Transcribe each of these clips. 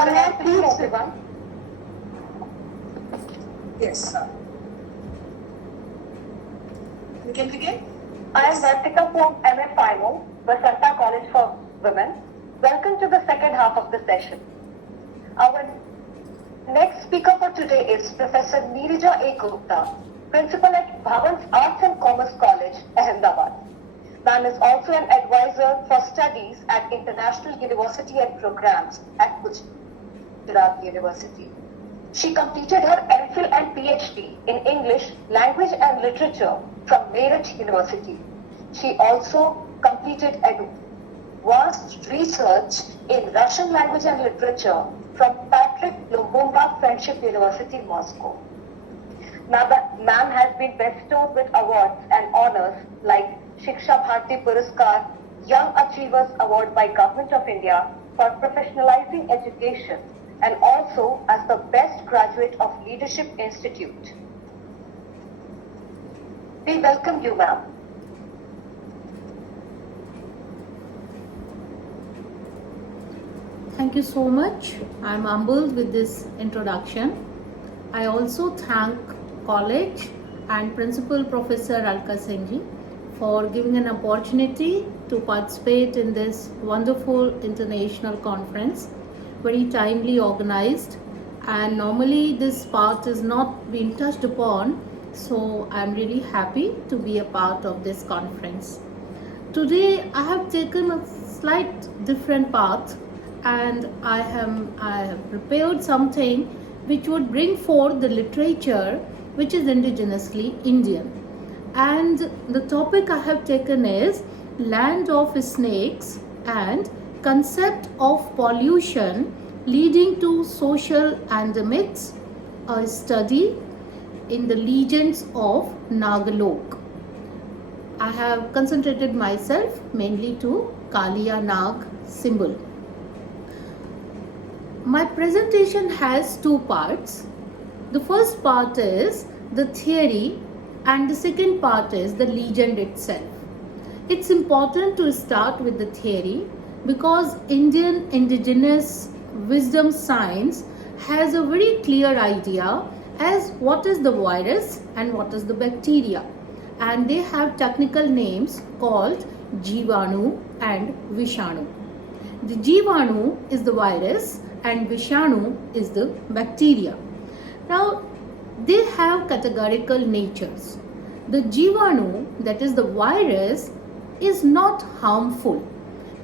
Please, everyone. Yes. We can begin? I am Vartika from MFIO, Vasanta College for Women. Welcome to the second half of the session. Our next speaker for today is Professor Neerija A. Gupta, Principal at Bhavan's Arts and Commerce College, Ahmedabad. Ma'am is also an advisor for studies at International University and Programs at Gujarat University. She completed her MPhil and PhD in English, Language and Literature from Meerut University. She also completed advanced research in Russian language and literature from Patrick Lumumba Friendship University, Moscow. Ma'am has been bestowed with awards and honors like Shiksha Bharati Puraskar, Young Achievers Award by Government of India for professionalizing education, and also as the Best Graduate of Leadership Institute. We welcome you, ma'am. Thank you so much. I'm humbled with this introduction. I also thank college and Principal Professor Alka Singh for giving an opportunity to participate in this wonderful international conference, very timely organized, and normally this part is not being touched upon, so I'm really happy to be a part of this conference. Today I have taken a slight different path, and I have prepared something which would bring forth the literature which is indigenously Indian. And the topic I have taken is Land of Snakes and Concept of Pollution Leading to Social Endemics, a study in the legends of Nagalok. I have concentrated myself mainly to Kaliya Nag symbol. My presentation has two parts. The first part is the theory and the second part is the legend itself. It's important to start with the theory because Indian indigenous wisdom science has a very clear idea as what is the virus and what is the bacteria, and they have technical names called Jivanu and Vishanu. The Jivanu is the virus and Vishanu is the bacteria. Now, they have categorical natures. The Jivanu, that is the virus, is not harmful.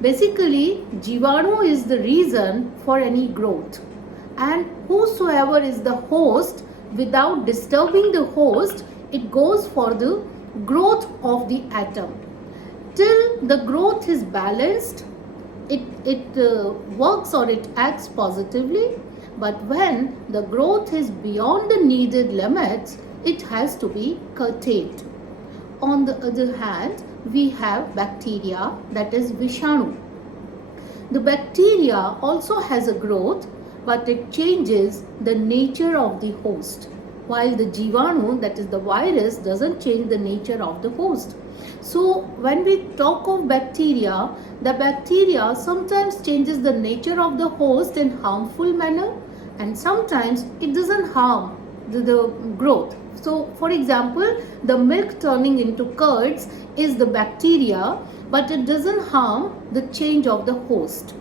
Basically, Jivanu is the reason for any growth, and whosoever is the host, without disturbing the host, it goes for the growth of the atom. Till the growth is balanced, it works or it acts positively, but when the growth is beyond the needed limits, it has to be curtailed. On the other hand, we have bacteria, that is Vishanu. The bacteria also has a growth, but it changes the nature of the host, while the Jivanu, that is the virus, doesn't change the nature of the host. So when we talk of bacteria, the bacteria sometimes changes the nature of the host in harmful manner, and sometimes it doesn't harm the growth. So for example, the milk turning into curds is the bacteria, but it doesn't harm the change of the host.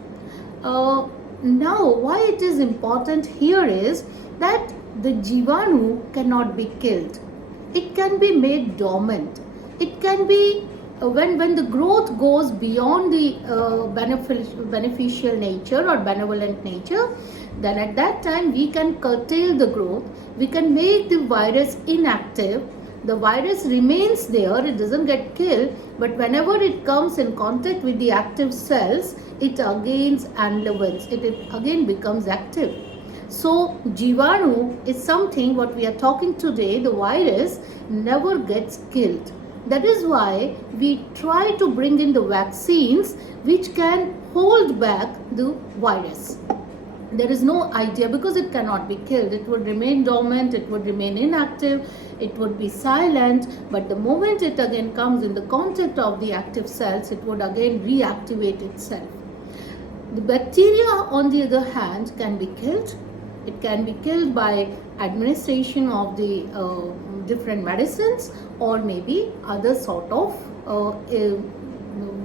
Now, why it is important here is that the Jivanu cannot be killed. It can be made dormant. It can be when the growth goes beyond the beneficial nature or benevolent nature, then at that time we can curtail the growth. We can make the virus inactive. The virus remains there, it doesn't get killed, but whenever it comes in contact with the active cells, it again enlevels, it again becomes active. So Jivanu is something what we are talking today, the virus never gets killed. That is why we try to bring in the vaccines which can hold back the virus. There is no idea because it cannot be killed. It would remain dormant, it would remain inactive, it would be silent, but the moment it again comes in the contact of the active cells, it would again reactivate itself. The bacteria, on the other hand, can be killed. It can be killed by administration of the different medicines, or maybe other sort of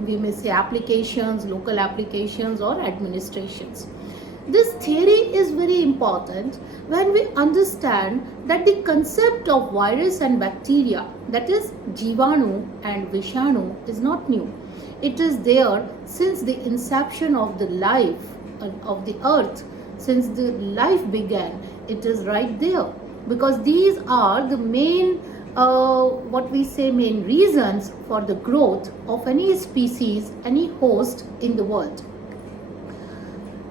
we may say applications, local applications or administrations. This theory is very important when we understand that the concept of virus and bacteria, that is Jivanu and Vishanu, is not new. It is there since the inception of the life of the earth, since the life began. It is right there, because these are the main main reasons for the growth of any species, any host in the world.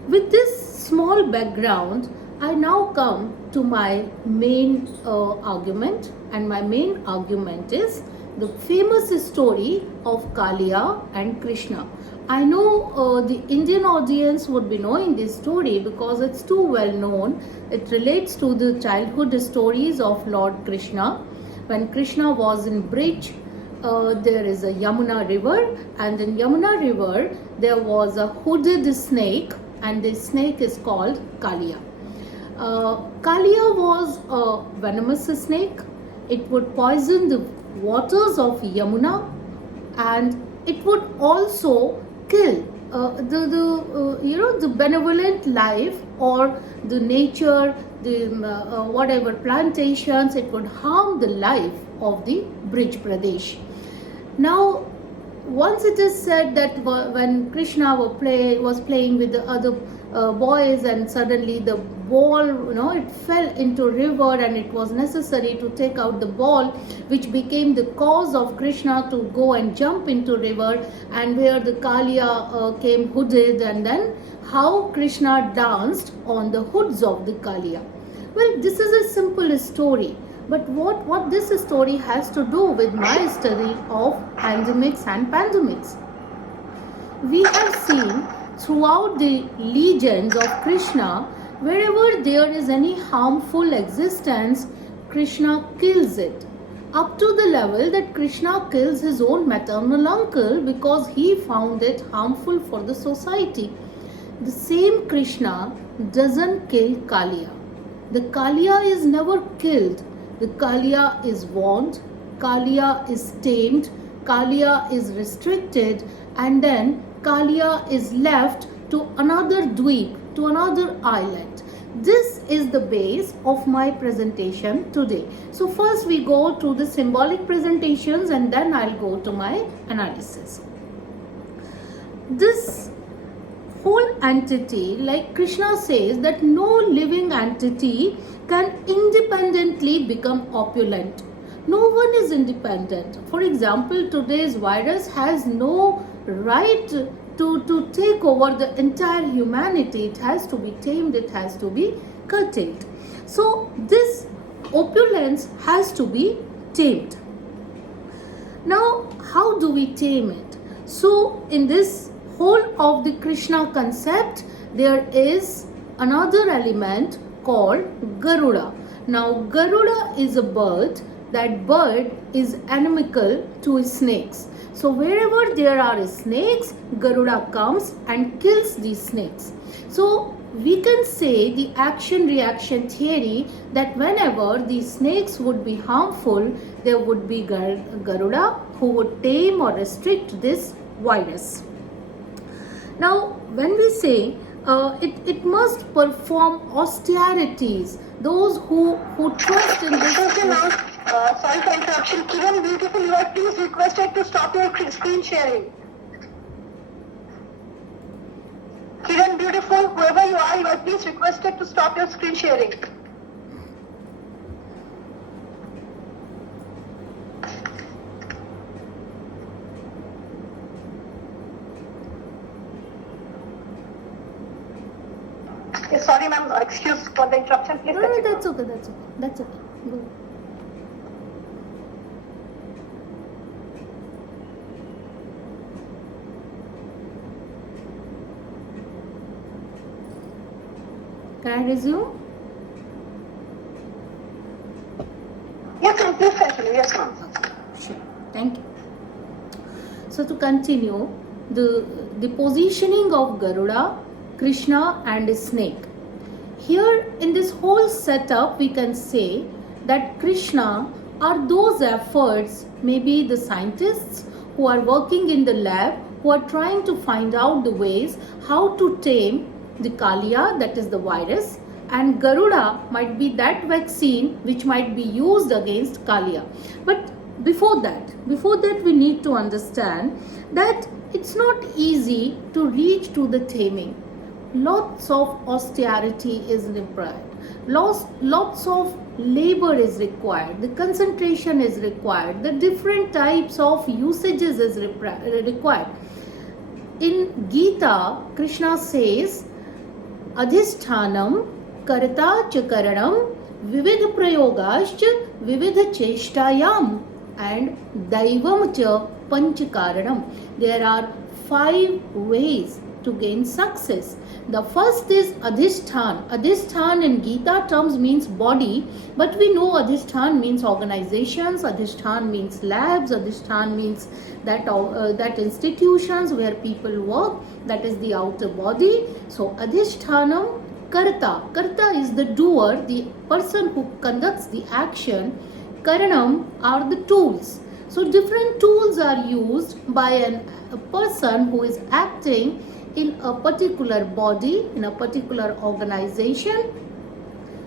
With this small background, I now come to my main argument, and my main argument is the famous story of Kaliya and Krishna. I know the Indian audience would be knowing this story because it's too well known. It relates to the childhood stories of Lord Krishna. When Krishna was in Brij, there is a Yamuna river, and in Yamuna river there was a hooded snake, and this snake is called Kaliya. Kaliya was a venomous snake. It would poison the waters of Yamuna, and it would also kill the benevolent life or the nature, the whatever plantations. It would harm the life of the Brij Pradesh. Now, once it is said that when Krishna was playing with the other boys, and suddenly the ball, it fell into river, and it was necessary to take out the ball, which became the cause of Krishna to go and jump into river, and where the Kaliya came hooded, and then how Krishna danced on the hoods of the Kaliya. Well, this is a simple story. But what this story has to do with my study of endemics and pandemics? We have seen throughout the legends of Krishna, wherever there is any harmful existence, Krishna kills it. Up to the level that Krishna kills his own maternal uncle because he found it harmful for the society. The same Krishna doesn't kill Kaliya. The Kaliya is never killed. The Kaliya is warned, Kaliya is tamed, Kaliya is restricted, and then Kaliya is left to another dweep, to another island. This is the base of my presentation today. So first we go to the symbolic presentations, and then I'll go to my analysis. This whole entity, like Krishna says, that no living entity can independently become opulent. No one is independent. For example, today's virus has no right to take over the entire humanity. It has to be tamed, it has to be curtailed. So this opulence has to be tamed. Now, how do we tame it? So in this whole of the Krishna concept, there is another element called Garuda. Now, Garuda is a bird. That bird is inimical to snakes. So wherever there are snakes, Garuda comes and kills these snakes. So we can say the action-reaction theory, that whenever these snakes would be harmful, there would be Garuda who would tame or restrict this virus. Now, when we say it must perform austerities, those who trust in this. Sorry for interruption. Kiran Beautiful, you are please requested to stop your screen sharing. Kiran Beautiful, whoever you are please requested to stop your screen sharing. Sorry, ma'am. Excuse for the interruption. Please. No, that's okay. That's okay. Go. Can I resume? Yes, ma'am. Please continue. Yes, ma'am. Sure. Thank you. So to continue, the positioning of Garuda Krishna and a snake. Here in this whole setup we can say that Krishna are those efforts, maybe the scientists who are working in the lab, who are trying to find out the ways how to tame the Kaliya, that is the virus, and Garuda might be that vaccine which might be used against Kaliya. But before that we need to understand that it's not easy to reach to the taming. Lots of austerity is required, lots of labor is required, the concentration is required, the different types of usages is required. In Gita, Krishna says, Adhishthanam karta cha karanam vividha prayogascha vividha cheshtayam and daivam cha panchakaranam. There are 5 ways to gain success. The first is Adhishthan. Adhishthan in Gita terms means body, but we know Adhishthan means organizations, Adhishthan means labs, Adhishthan means that institutions where people work, that is the outer body. So Adhishthanam Karta. Karta is the doer, the person who conducts the action. Karanam are the tools. So different tools are used by a person who is acting in a particular body, in a particular organization.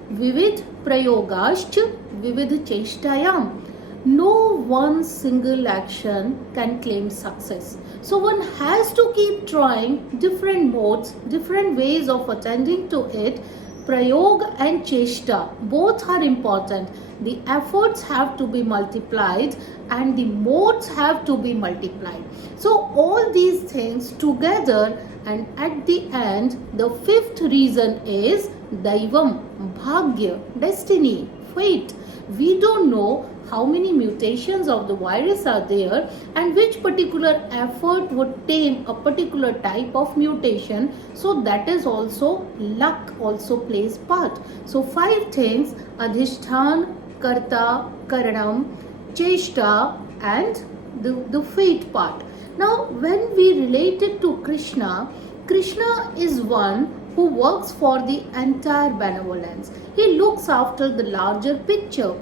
Vivid prayogascha vivid cheshtayam. No one single action can claim success. So one has to keep trying different modes, different ways of attending to it. Prayog and cheshta, both are important. The efforts have to be multiplied and the modes have to be multiplied. So all these things together, and at the end the 5th reason is Daivam, Bhagya, destiny, fate. We don't know how many mutations of the virus are there and which particular effort would tame a particular type of mutation. So that is also luck also plays part. So 5 things: Adhishthan, Karta, Karanam, Cheshta and the fate part. Now when we relate it to Krishna, Krishna is one who works for the entire benevolence. He looks after the larger picture.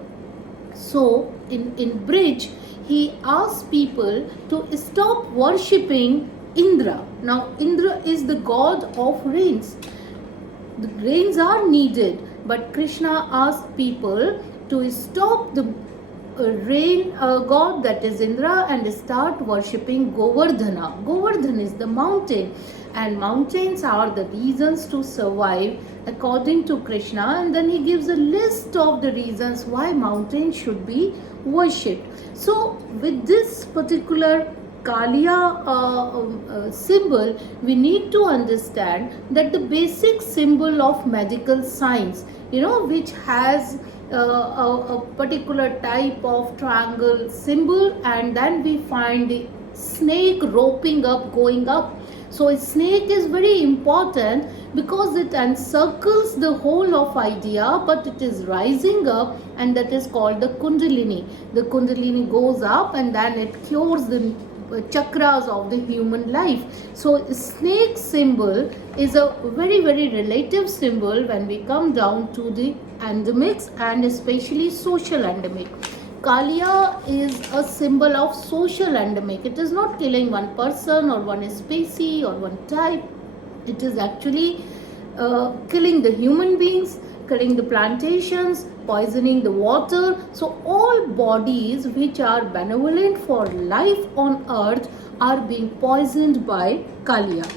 So in Bridge, he asks people to stop worshipping Indra. Now Indra is the god of rains. The rains are needed, but Krishna asks people to stop the rain god, that is Indra, and start worshipping Govardhana. Govardhan is the mountain, and mountains are the reasons to survive according to Krishna, and then he gives a list of the reasons why mountains should be worshipped. So with this particular Kaliya symbol, we need to understand that the basic symbol of medical science, which has a particular type of triangle symbol, and then we find the snake roping up, going up. So a snake is very important because it encircles the whole of idea, but it is rising up, and that is called the Kundalini. The Kundalini goes up and then it cures the chakras of the human life. So snake symbol is a very, very relative symbol when we come down to the endemics, and especially social endemic. Kaliya is a symbol of social endemic. It is not killing one person or one species or one type. It is actually killing the human beings, killing the plantations, poisoning the water. So all bodies which are benevolent for life on earth are being poisoned by Kaliya.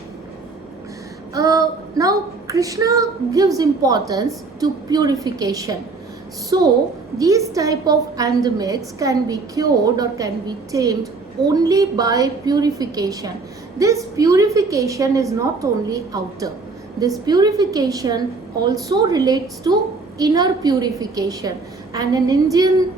Now Krishna gives importance to purification. So these type of endemics can be cured or can be tamed only by purification. This purification is not only outer. This purification also relates to inner purification. And in Indian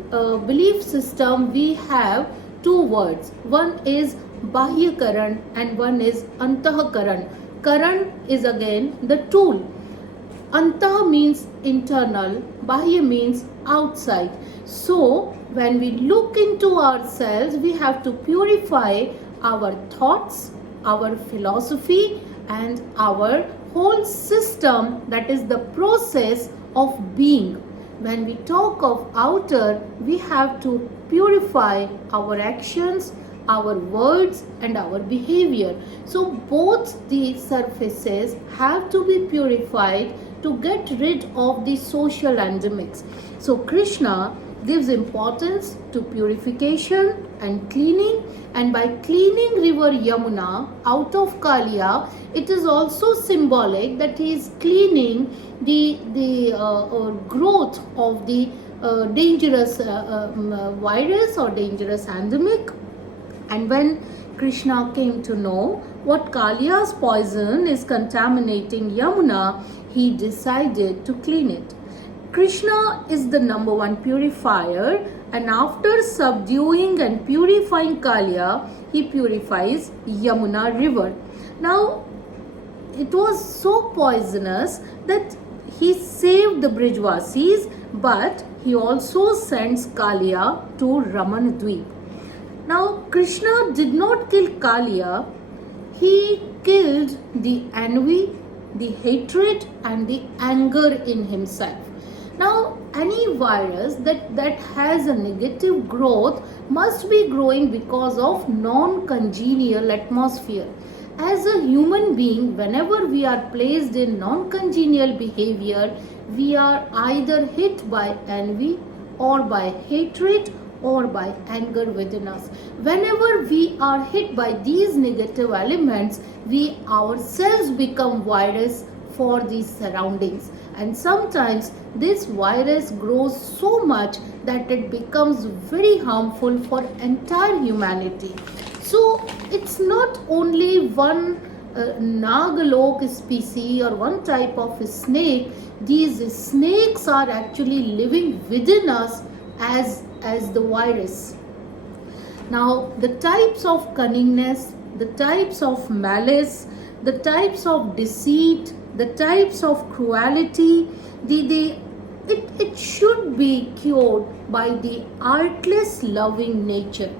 belief system, we have 2 words. One is Bahyakaran and one is Antahakaran. Karan is again the tool. Antah means internal, Bahya means outside. So when we look into ourselves, we have to purify our thoughts, our philosophy and our whole system, that is the process of being. When we talk of outer, we have to purify our actions, our words and our behavior. So both the surfaces have to be purified to get rid of the social endemics. So Krishna gives importance to purification and cleaning, and by cleaning river Yamuna out of Kaliya, it is also symbolic that he is cleaning the growth of the dangerous virus or dangerous endemic. And when Krishna came to know what Kaliya's poison is contaminating Yamuna, he decided to clean it. Krishna is the number one purifier, and after subduing and purifying Kaliya, he purifies Yamuna river. Now, it was so poisonous that he saved the Brijvasis, but he also sends Kaliya to Ramanadweep. Now, Krishna did not kill Kaliya, he killed the envy, the hatred and the anger in himself. Now, any virus that has a negative growth must be growing because of non-congenial atmosphere. As a human being, whenever we are placed in non-congenial behavior, we are either hit by envy or by hatred or by anger within us. Whenever we are hit by these negative elements, we ourselves become virus for these surroundings, and sometimes this virus grows so much that it becomes very harmful for entire humanity. So it's not only one Nagalok species or one type of snake. These snakes are actually living within us as the virus. Now, the types of cunningness, the types of malice, the types of deceit, the types of cruelty, it should be cured by the artless loving nature,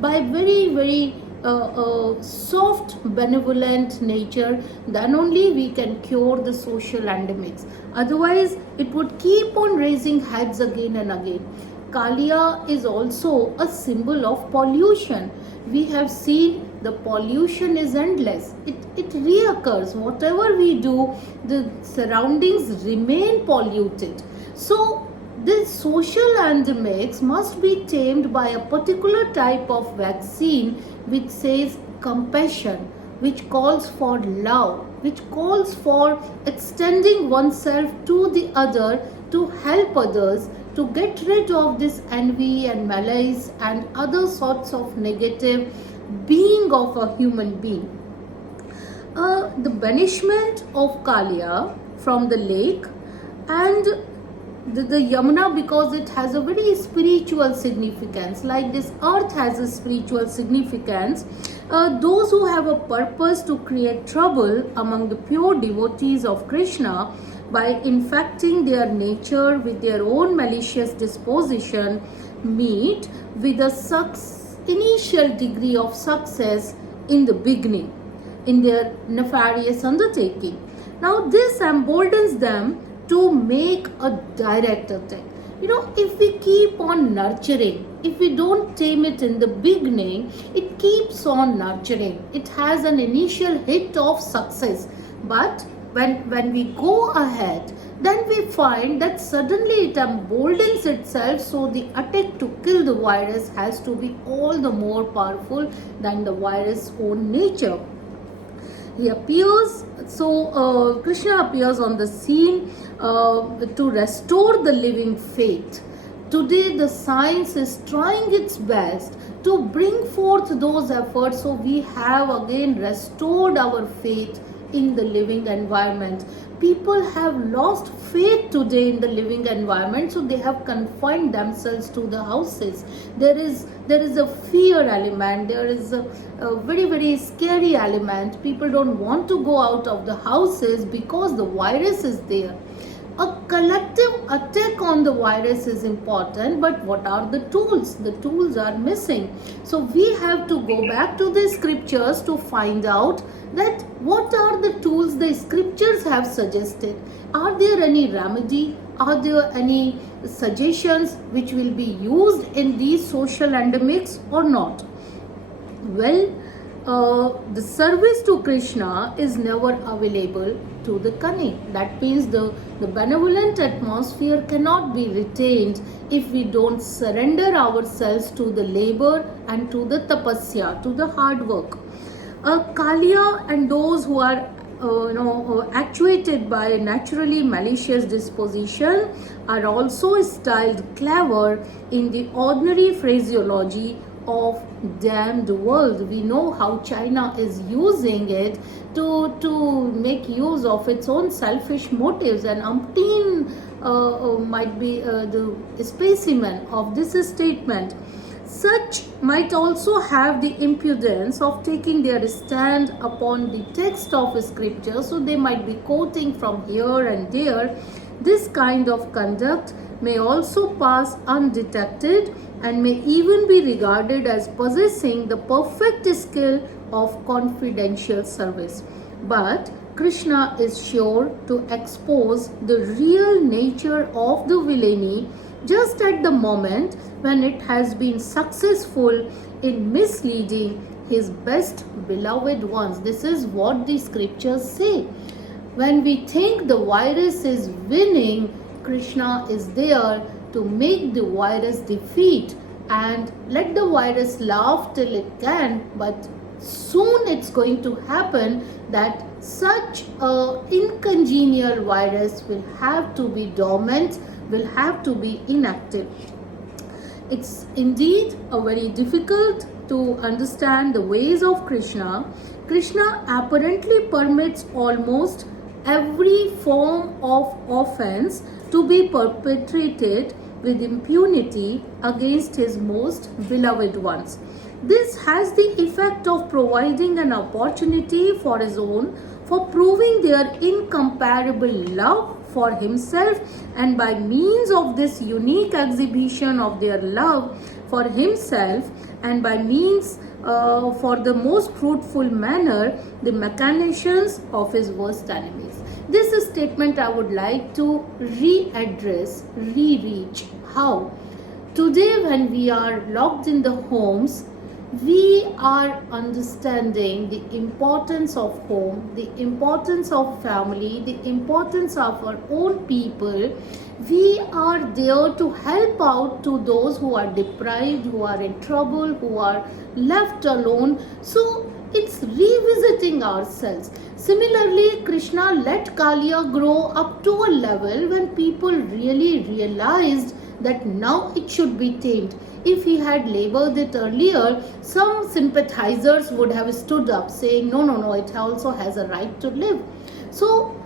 by very soft benevolent nature. Then only we can cure the social endemics. Otherwise, it would keep on raising heads again and again. Kaliya is also a symbol of pollution. We have seen the pollution is endless. It reoccurs. Whatever we do, the surroundings remain polluted. So these social endemics must be tamed by a particular type of vaccine which says compassion, which calls for love, which calls for extending oneself to the other to help others, to get rid of this envy and malice and other sorts of negative being of a human being. The banishment of Kaliya from the lake and the Yamuna, because it has a very spiritual significance, like this earth has a spiritual significance. Those who have a purpose to create trouble among the pure devotees of Krishna by infecting their nature with their own malicious disposition meet with a initial degree of success in the beginning in their nefarious undertaking. Now this emboldens them to make a direct attack. If we keep on nurturing, if we don't tame it in the beginning, it keeps on nurturing. It has an initial hit of success, but when we go ahead, then we find that suddenly it emboldens itself, so the attack to kill the virus has to be all the more powerful than the virus' own nature. He appears, so Krishna appears on the scene to restore the living faith. Today the science is trying its best to bring forth those efforts, so we have again restored our faith in the living environment. People have lost faith today in the living environment, so they have confined themselves to the houses. There is a fear element, there is a very scary element. People don't want to go out of the houses because the virus is there. A collective attack on the virus is important, but what are the tools? The tools are missing. So we have to go back to the scriptures to find out that what are are the tools the scriptures have suggested? Are there any remedy? Are there any suggestions which will be used in these social endemics or not? Well, the service to Krishna is never available to the cunning. That means the benevolent atmosphere cannot be retained if we don't surrender ourselves to the labor and to the tapasya, to the hard work. Kaliya and those who are actuated by a naturally malicious disposition are also styled clever in the ordinary phraseology of damned world. We know how China is using it to make use of its own selfish motives, and umpteen might be the specimen of this statement. Such might also have the impudence of taking their stand upon the text of scripture, so they might be quoting from here and there. This kind of conduct may also pass undetected and may even be regarded as possessing the perfect skill of confidential service. But Krishna is sure to expose the real nature of the villainy just at the moment when it has been successful in misleading his best beloved ones. This is what the scriptures say. When we think the virus is winning, Krishna is there to make the virus defeat and let the virus laugh till it can, but soon it's going to happen that such a incongenial virus will have to be dormant, will have to be inactive. It's indeed a very difficult to understand the ways of Krishna. Krishna apparently permits almost every form of offense to be perpetrated with impunity against his most beloved ones. This has the effect of providing an opportunity for his own for proving their incomparable love for himself, and by means of this unique exhibition of their love for himself, and by means for the most fruitful manner, the machinations of his worst enemies. This statement I would like to readdress, re-reach. How? Today, when we are locked in the homes, we are understanding the importance of home, the importance of family, the importance of our own people. We are there to help out to those who are deprived, who are in trouble, who are left alone. So it's revisiting ourselves. Similarly, Krishna let Kaliya grow up to a level when people really realized that now it should be tamed. If he had labored it earlier, some sympathizers would have stood up saying, no, it also has a right to live. So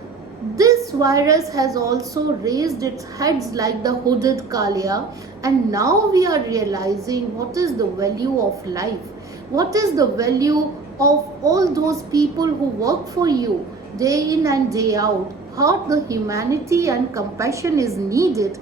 this virus has also raised its heads like the hooded Kaliya, and now we are realizing what is the value of life. What is the value of all those people who work for you day in and day out? How the humanity and compassion is needed.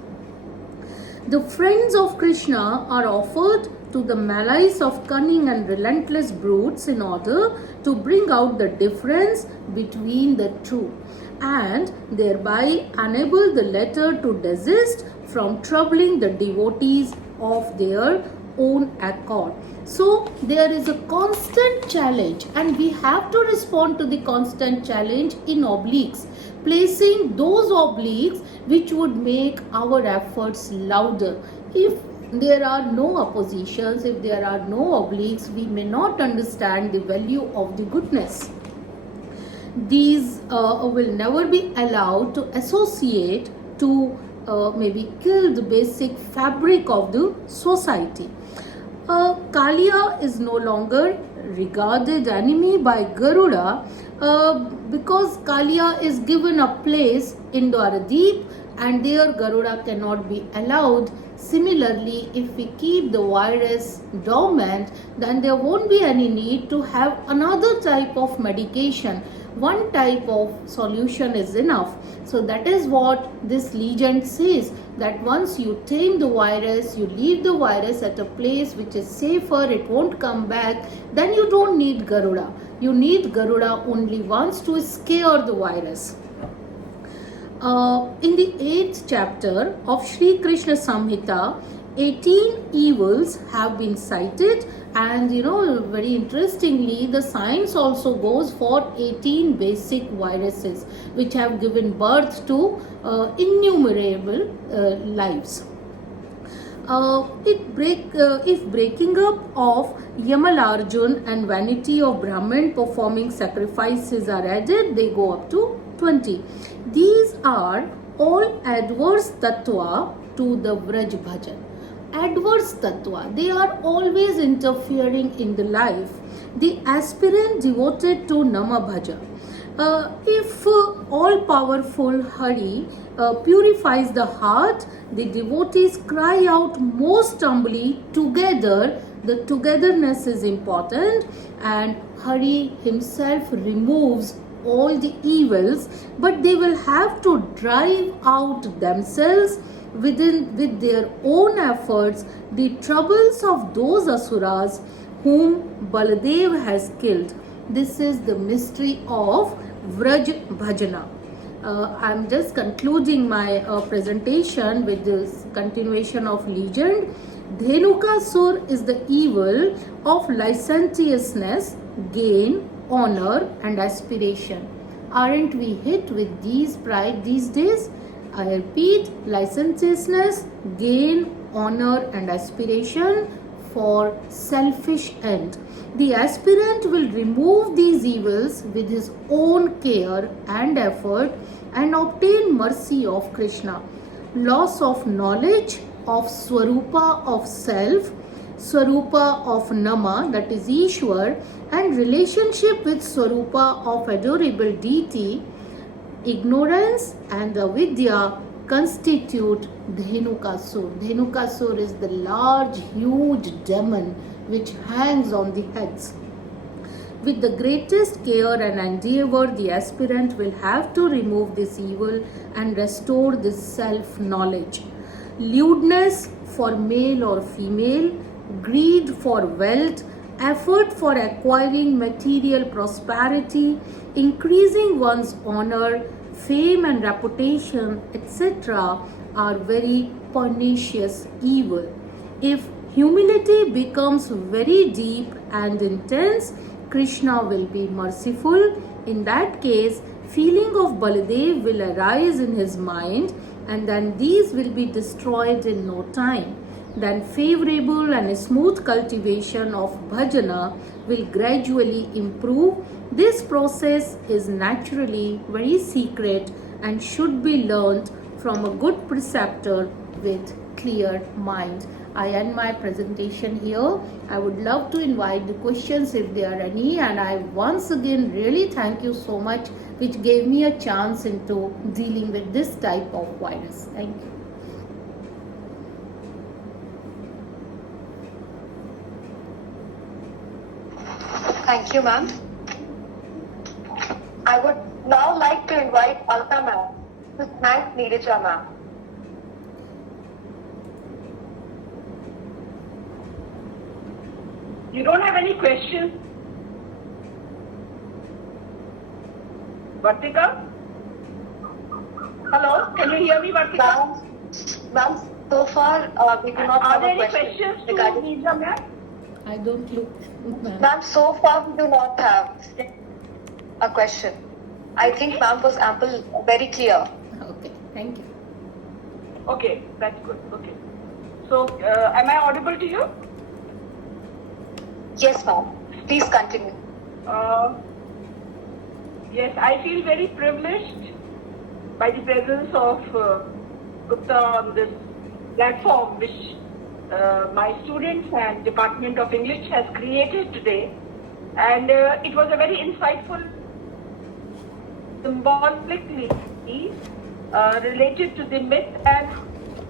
The friends of Krishna are offered to the malice of cunning and relentless brutes in order to bring out the difference between the two, and thereby enable the latter to desist from troubling the devotees of their own accord. So there is a constant challenge, and we have to respond to the constant challenge in obliques, placing those obliques which would make our efforts louder. If there are no oppositions, if there are no obliques, we may not understand the value of the goodness. These will never be allowed to associate to maybe kill the basic fabric of the society. Kaliya is no longer regarded enemy by Garuda because Kaliya is given a place in Dwaradeep, and there Garuda cannot be allowed. Similarly, if we keep the virus dormant, then there won't be any need to have another type of medication. One type of solution is enough. So that is what this legend says, that once you tame the virus, you leave the virus at a place which is safer, it won't come back, then you don't need Garuda. You need Garuda only once to scare the virus. In the 8th chapter of Sri Krishna Samhita, 18 evils have been cited, and very interestingly, the science also goes for 18 basic viruses which have given birth to innumerable lives. If breaking up of Yamalarjun and vanity of Brahman performing sacrifices are added, they go up to 20. These are all adverse tattva to the Vraj Bhajan. Adverse tattva, they are always interfering in the life. The aspirant devoted to Nama Bhaja. If all-powerful Hari purifies the heart, the devotees cry out most humbly together. The togetherness is important, and Hari himself removes all the evils, but they will have to drive out themselves with their own efforts the troubles of those asuras whom Baladev has killed. This is the mystery of Vraj Bhajana. I'm just concluding my presentation with this continuation of legend. Dhenukasur is the evil of licentiousness, gain, honor and aspiration. Aren't we hit with these pride these days? I repeat, licentiousness, gain, honor and aspiration for selfish end. The aspirant will remove these evils with his own care and effort and obtain mercy of Krishna. Loss of knowledge of Swarupa of self, Swarupa of Nama, that is Ishwar, and relationship with Swarupa of adorable deity, ignorance and avidya constitute Dhenukasur. Dhenukasur is the large, huge demon which hangs on the heads. With the greatest care and endeavor, the aspirant will have to remove this evil and restore this self-knowledge. Lewdness for male or female, greed for wealth, effort for acquiring material prosperity, increasing one's honor, fame and reputation, etc. are very pernicious evil. If humility becomes very deep and intense, Krishna will be merciful. In that case, feeling of Baladev will arise in his mind, and then these will be destroyed in no time. Then favorable and smooth cultivation of bhajana will gradually improve. This process is naturally very secret and should be learnt from a good preceptor with clear mind. I end my presentation here. I would love to invite the questions if there are any, and I once again really thank you so much which gave me a chance into dealing with this type of virus. Thank you. Thank you, ma'am. I would now like to invite Alka ma'am to thank Neerija ma'am. You don't have any questions? Vartika? Hello, can you hear me, Vartika? Ma'am, so far we do not Are have there a any question questions to regarding. Neerija ma'am? I don't look. Ma'am, so far we do not have a question. I think ma'am was ample, very clear. Okay, thank you. Okay, that's good. Okay. So, am I audible to you? Yes, ma'am. Please continue. Yes, I feel very privileged by the presence of Gupta on this platform which my students and Department of English has created today, and it was a very insightful, symbolically related to the myth and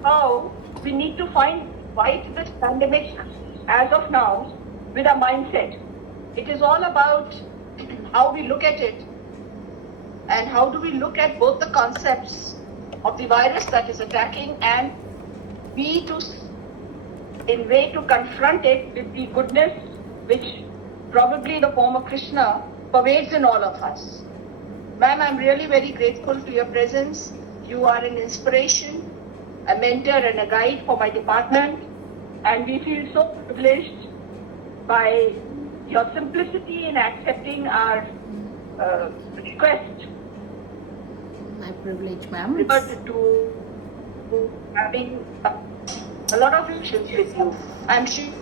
how we need to fight this pandemic as of now with a mindset. It is all about how we look at it and how do we look at both the concepts of the virus that is attacking and in way to confront it with the goodness which probably the former Krishna pervades in all of us. Ma'am, I'm really very grateful to your presence. You are an inspiration, a mentor and a guide for my department, and we feel so privileged by your simplicity in accepting our request My privilege, ma'am. regarding to having a lot of relations with you. I'm sure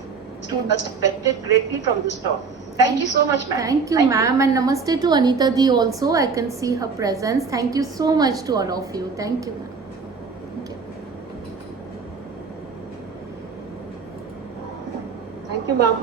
students must have benefited greatly from this talk. Thank you so much, ma'am. Thank you, ma'am, and namaste to Anita Di also. I can see her presence. Thank you so much to all of you. Thank you, ma'am. Thank you. Thank you, ma'am.